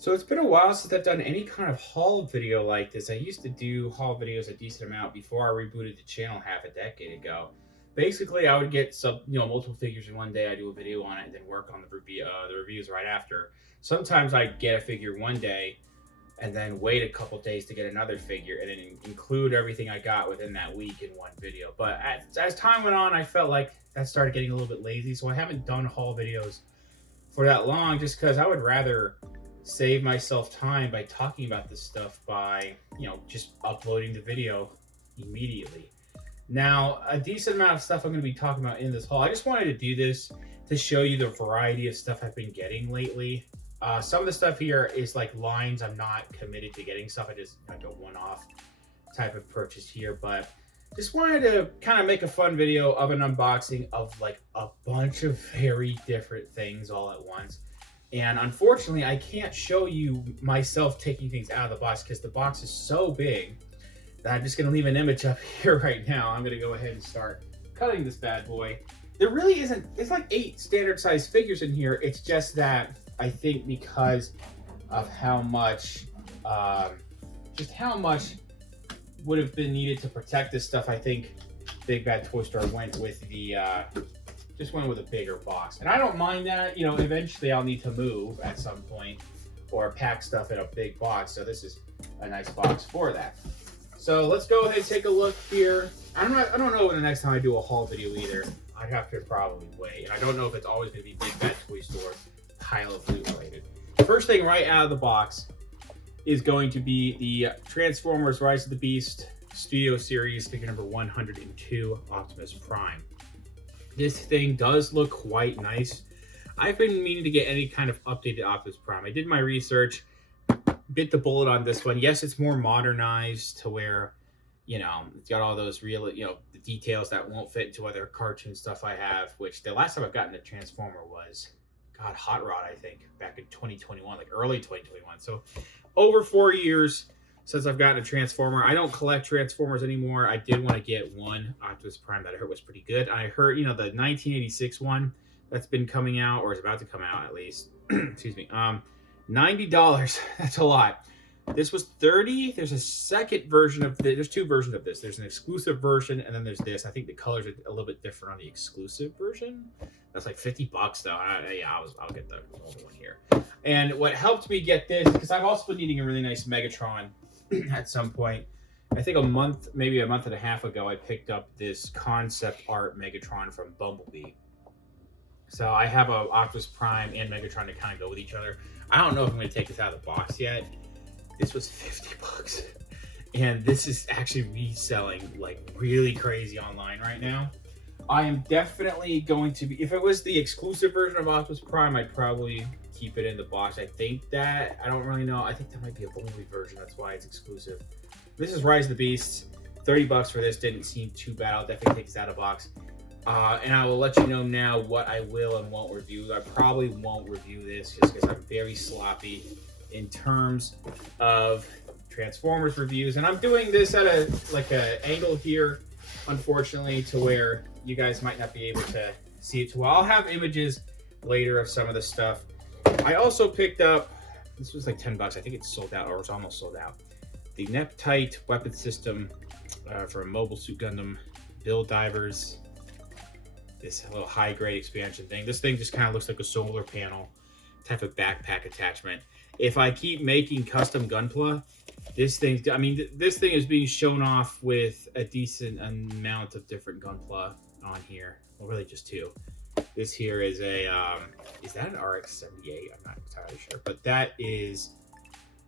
So it's been a while since I've done any kind of haul video like this. I used to do haul videos a decent amount before I rebooted the channel half a decade ago. Basically, I would get multiple figures in one day. I do a video on it and then work on the reviews right after. Sometimes I'd get a figure one day and then wait a couple days to get another figure and then include everything I got within that week in one video. But as time went on, I felt like that started getting a little bit lazy. So I haven't done haul videos for that long just because I would rather save myself time by talking about this stuff by, just uploading the video immediately. Now, a decent amount of stuff I'm going to be talking about in this haul. I just wanted to do this to show you the variety of stuff I've been getting lately. Some of the stuff here is like lines. I'm not committed to getting stuff. I just like a one-off type of purchase here, but just wanted to kind of make a fun video of an unboxing of like a bunch of very different things all at once. And unfortunately, I can't show you myself taking things out of the box because the box is so big that I'm just going to leave an image up here right now. I'm going to go ahead and start cutting this bad boy. There really isn't, it's like 8 standard size figures in here. It's just that I think because of how much, just how much would have been needed to protect this stuff, I think Big Bad Toy Store went with the, just went with a bigger box. And I don't mind that. Eventually I'll need to move at some point or pack stuff in a big box. So this is a nice box for that. So let's go ahead and take a look here. I don't know when the next time I do a haul video either. I'd have to probably wait. And I don't know if it's always going to be Big Bad Toy Store pile of loot related. First thing right out of the box is going to be the Transformers Rise of the Beast Studio Series figure number 102 Optimus Prime. This thing does look quite nice. I've been meaning to get any kind of updated Optimus Prime. I did my research, bit the bullet on this one. Yes, it's more modernized to where, it's got all those real, the details that won't fit into other cartoon stuff I have, which the last time I've gotten a Transformer was, God, Hot Rod, I think, back in 2021, like early 2021. So over 4 years since I've gotten a Transformer. I don't collect Transformers anymore. I did want to get one Optimus Prime that I heard was pretty good. I heard, the 1986 one that's been coming out, or is about to come out at least. Excuse me. $90. That's a lot. This was $30. There's a second version of this. There's 2 versions of this. There's an exclusive version, and then there's this. I think the colors are a little bit different on the exclusive version. That's like $50 though. I'll get the older one here. And what helped me get this, because I've also been needing a really nice Megatron at some point. I think maybe a month and a half ago, I picked up this concept art Megatron from Bumblebee. So I have a Optimus Prime and Megatron to kind of go with each other. I don't know if I'm going to take this out of the box yet. This was $50. And this is actually reselling like really crazy online right now. I am definitely going to be, if it was the exclusive version of Optimus Prime, I'd probably keep it in the box. I think that, I don't really know. I think that might be a Bumblebee version. That's why it's exclusive. This is Rise of the Beast. $30 for this didn't seem too bad. I'll definitely take this out of the box. And I will let you know now what I will and won't review. I probably won't review this just because I'm very sloppy in terms of Transformers reviews. And I'm doing this at a angle here, unfortunately, to where you guys might not be able to see it too well. I'll have images later of some of the stuff. I also picked up, this was like $10. I think it's sold out, or it's almost sold out. The Neptite weapon system from Mobile Suit Gundam Build Divers. This little high-grade expansion thing. This thing just kind of looks like a solar panel type of backpack attachment. If I keep making custom Gunpla, this thing is being shown off with a decent amount of different Gunpla on here. Well, really just 2. This here is is that an RX-78? I'm not entirely sure, but that is,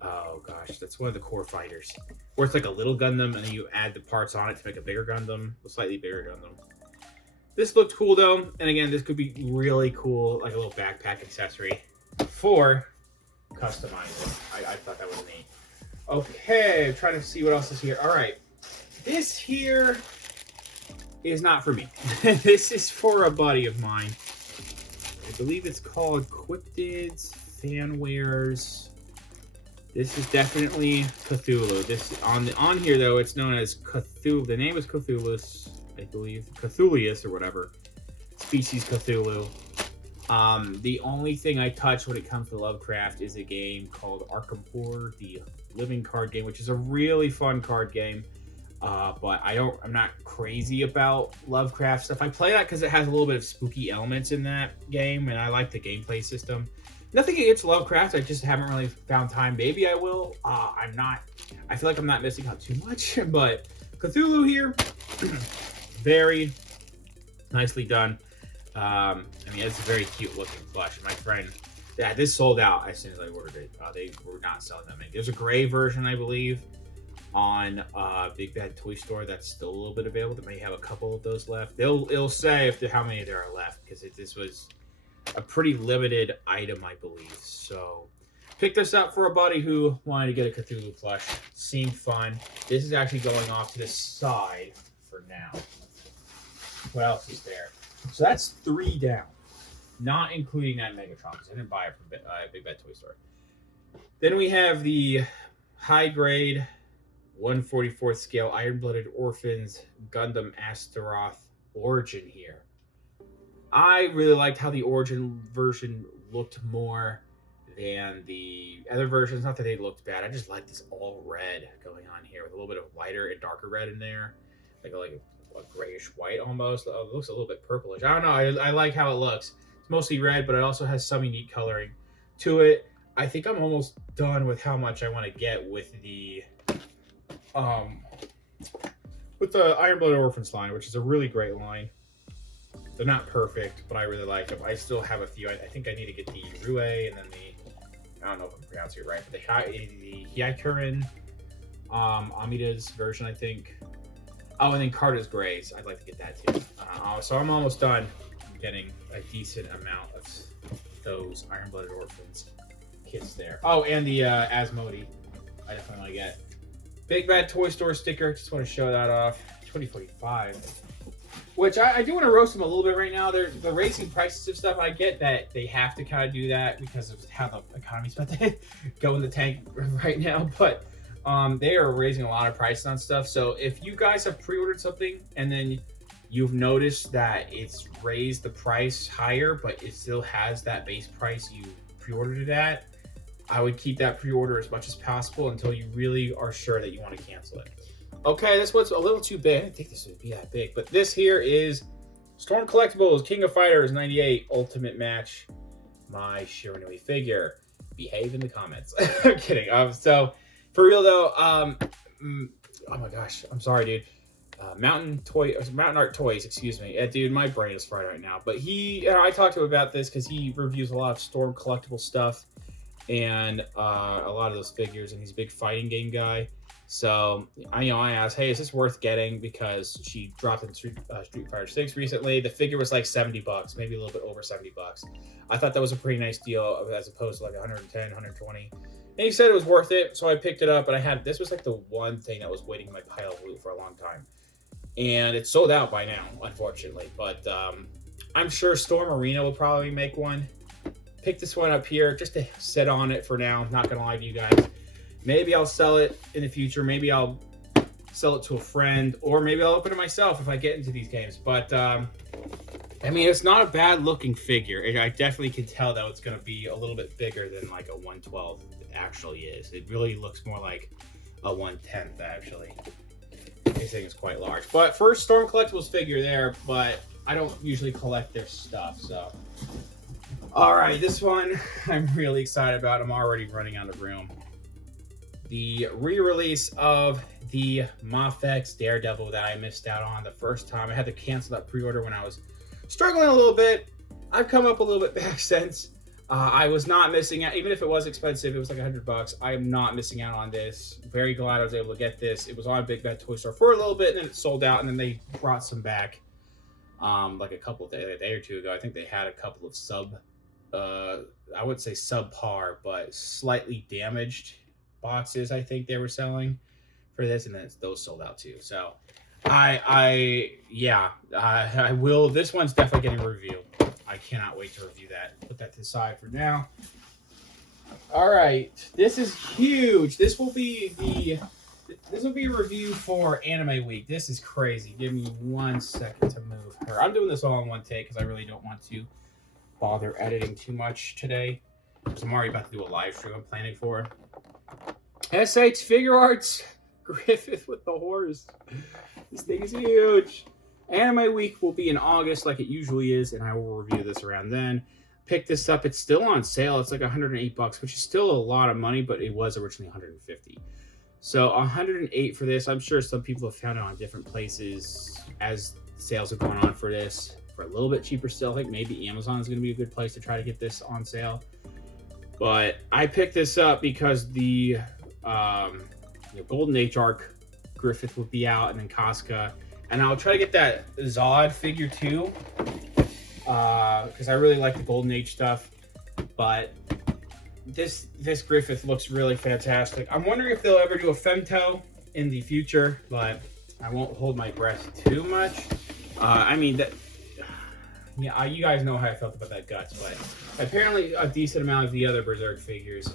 oh gosh, that's one of the core fighters. Where it's like a little Gundam, and then you add the parts on it to make a bigger Gundam, a slightly bigger Gundam. This looked cool though, and again, this could be really cool, like a little backpack accessory for customizing. I thought that was neat. Okay, I'm trying to see what else is here. All right, this here is not for me. This is for a buddy of mine. I believe it's called Cryptids Fanwares. This is definitely Cthulhu. This on here though, it's known as Cthulhu. The name is Cthulhu, I believe. Cthulhuus or whatever. Species Cthulhu. The only thing I touch when it comes to Lovecraft is a game called Arkham Horror, the living card game, which is a really fun card game. But I'm not crazy about Lovecraft stuff. I play that because it has a little bit of spooky elements in that game, and I like the gameplay system. Nothing against Lovecraft, I just haven't really found time. Maybe I will. I feel like I'm not missing out too much, but Cthulhu here, very nicely done. I mean, it's a very cute looking plush. My friend, yeah, this sold out as soon as I ordered it. They were not selling that many. There's a gray version, I believe, on Big Bad Toy Store that's still a little bit available. They may have a couple of those left. It'll say how many there are left, because this was a pretty limited item, I believe. So picked this up for a buddy who wanted to get a Cthulhu plush. Seemed fun. This is actually going off to the side for now. What else is there? So that's 3 down, not including that Megatron, because I didn't buy it from Big Bad Toy Store. Then we have the high grade 1/44th scale Iron-Blooded Orphans Gundam Astaroth Origin here. I really liked how the Origin version looked more than the other versions. Not that they looked bad. I just like this all red going on here with a little bit of lighter and darker red in there, like a grayish white almost. It looks a little bit purplish. I don't know. I like how it looks. It's mostly red, but it also has some unique coloring to it. I think I'm almost done with how much I want to get with the Iron-Blooded Orphans line, which is a really great line. They're not perfect, but I really like them. I still have a few. I think I need to get the Rue and then I don't know if I'm pronouncing it right, but the Hyakurin Amida's version, I think. Oh, and then Carta's Grays. I'd like to get that too. So I'm almost done getting a decent amount of those Iron-Blooded Orphans kits there. Oh, and the Asmodee. I definitely want to get. Big Bad Toy Store sticker. Just want to show that off. 2045. Which I do want to roast them a little bit right now. They're raising prices of stuff. I get that they have to kind of do that because of how the economy's about to go in the tank right now. But they are raising a lot of prices on stuff. So if you guys have pre-ordered something and then you've noticed that it's raised the price higher, but it still has that base price you pre-ordered it at, I would keep that pre-order as much as possible until you really are sure that you want to cancel it. Okay, this one's a little too big. I didn't think this would be that big, but this here is Storm Collectibles King of Fighters 98 Ultimate Match. My Shiranui figure. Behave in the comments. I'm kidding. So, for real though, oh my gosh, I'm sorry, dude. Mountain Art Toys, excuse me. Dude, my brain is fried right now. But I talked to him about this because he reviews a lot of Storm Collectible stuff and a lot of those figures, and he's a big fighting game guy. So I asked, hey, is this worth getting? Because she dropped in Street Fighter 6 recently. The figure was like $70, maybe a little bit over $70. I thought that was a pretty nice deal as opposed to like 110, 120. And he said it was worth it, so I picked it up. And this was like the one thing that was waiting in my pile of loot for a long time. And it's sold out by now, unfortunately. But I'm sure Storm Arena will probably make one. Pick this one up here just to sit on it for now. I'm not going to lie to you guys. Maybe I'll sell it in the future. Maybe I'll sell it to a friend, or maybe I'll open it myself if I get into these games. But I mean, it's not a bad looking figure. I definitely can tell that it's going to be a little bit bigger than like a 1/12 actually is. It really looks more like a 1/10 actually. This thing is quite large. But first Storm Collectibles figure there, but I don't usually collect their stuff, so. All right, this one I'm really excited about. I'm already running out of room. The re-release of the Mafex Daredevil that I missed out on the first time. I had to cancel that pre-order when I was struggling a little bit. I've come up a little bit back since. I was not missing out, even if it was expensive. It was like $100. I am not missing out on this. Very glad I was able to get this. It was on Big Bad Toy Store for a little bit, and then it sold out, and then they brought some back like a day or two ago. I think they had a couple of I wouldn't say subpar, but slightly damaged boxes I think they were selling for this, and then those sold out too. So I will. This one's definitely getting a review. I cannot wait to review that. Put that to the side for now. All right, this is huge. This will be a review for Anime Week. This is crazy. Give me 1 second to move her. I'm doing this all in one take because I really don't want to bother editing too much today because I'm already about to do a live stream I'm planning for. SH Figure Arts Griffith with the horse. This thing is huge. Anime Week will be in August like it usually is, and I will review this around then. Pick this up. It's still on sale. It's like $108, which is still a lot of money, but it was originally $150. So $108 for this. I'm sure some people have found it on different places as sales have gone on for this for a little bit cheaper still. I think maybe Amazon is going to be a good place to try to get this on sale. But I picked this up because the Golden Age arc Griffith would be out, and then Casca. And I'll try to get that Zod figure too, because I really like the Golden Age stuff. But this Griffith looks really fantastic. I'm wondering if they'll ever do a femto in the future, but I won't hold my breath too much. I mean, yeah, you guys know how I felt about that Guts, but apparently a decent amount of the other Berserk figures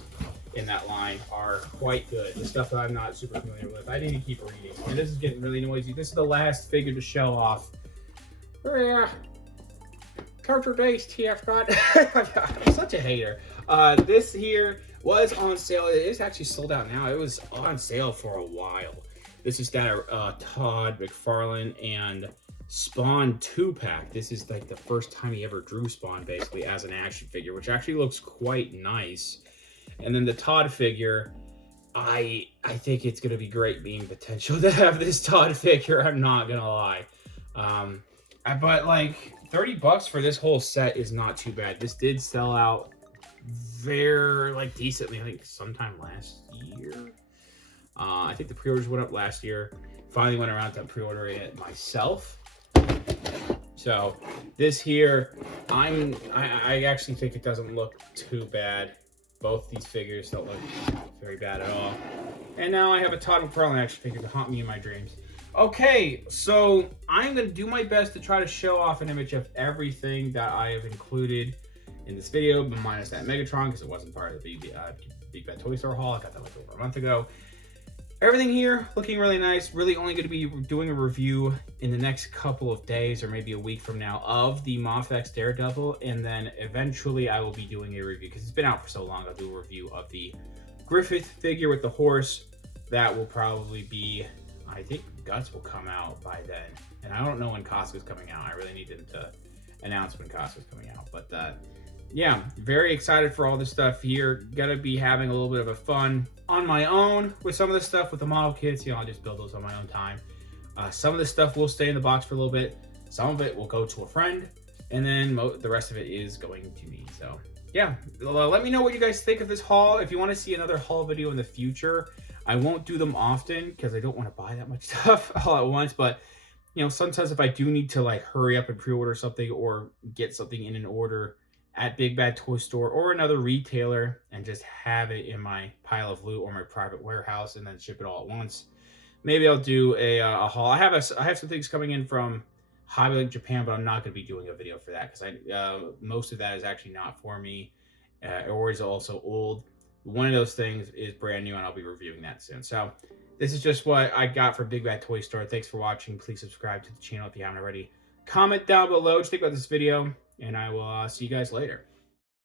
in that line are quite good. The stuff that I'm not super familiar with. I need to keep reading. And this is getting really noisy. This is the last figure to show off. Character days, TF God. I'm such a hater. This here was on sale. It is actually sold out now. It was on sale for a while. This is that Todd McFarlane and Spawn 2-pack. This is like the first time he ever drew Spawn basically as an action figure, which actually looks quite nice. And then the Todd figure, I think it's going to be great being potential to have this Todd figure. I'm not going to lie. But like $30 for this whole set is not too bad. This did sell out very decently, I think sometime last year. I think the pre-orders went up last year. Finally went around to pre-ordering it myself. So this here, I actually think it doesn't look too bad. Both these figures don't look very bad at all. And now I have a Todd McFarlane action figure to haunt me in my dreams. Okay, so I'm going to do my best to try to show off an image of everything that I have included in this video, but minus that Megatron, because it wasn't part of the Big Bad Toy Store haul. I got that like over a month ago. Everything here looking really nice. Really only going to be doing a review in the next couple of days or maybe a week from now of the Moth-X Daredevil, and then eventually I will be doing a review because it's been out for so long. I'll do a review of the Griffith figure with the horse. That will probably be, I think Guts will come out by then, and I don't know when Casca's coming out. I really need them to announce when Casca's coming out, but yeah, very excited for all this stuff here. Gonna be having a little bit of a fun on my own with some of this stuff with the model kits. I'll just build those on my own time. Some of this stuff will stay in the box for a little bit. Some of it will go to a friend, and then the rest of it is going to me. So yeah, let me know what you guys think of this haul. If you want to see another haul video in the future, I won't do them often because I don't want to buy that much stuff all at once. But sometimes if I do need to hurry up and pre-order something or get something in an order at Big Bad Toy Store or another retailer and just have it in my pile of loot or my private warehouse and then ship it all at once, maybe I'll do a haul. I have some things coming in from Hobbylink Japan, but I'm not going to be doing a video for that because most of that is actually not for me or is also old. One of those things is brand new, and I'll be reviewing that soon. So this is just what I got from Big Bad Toy Store. Thanks for watching. Please subscribe to the channel if you haven't already. Comment down below what you think about this video, and I will see you guys later.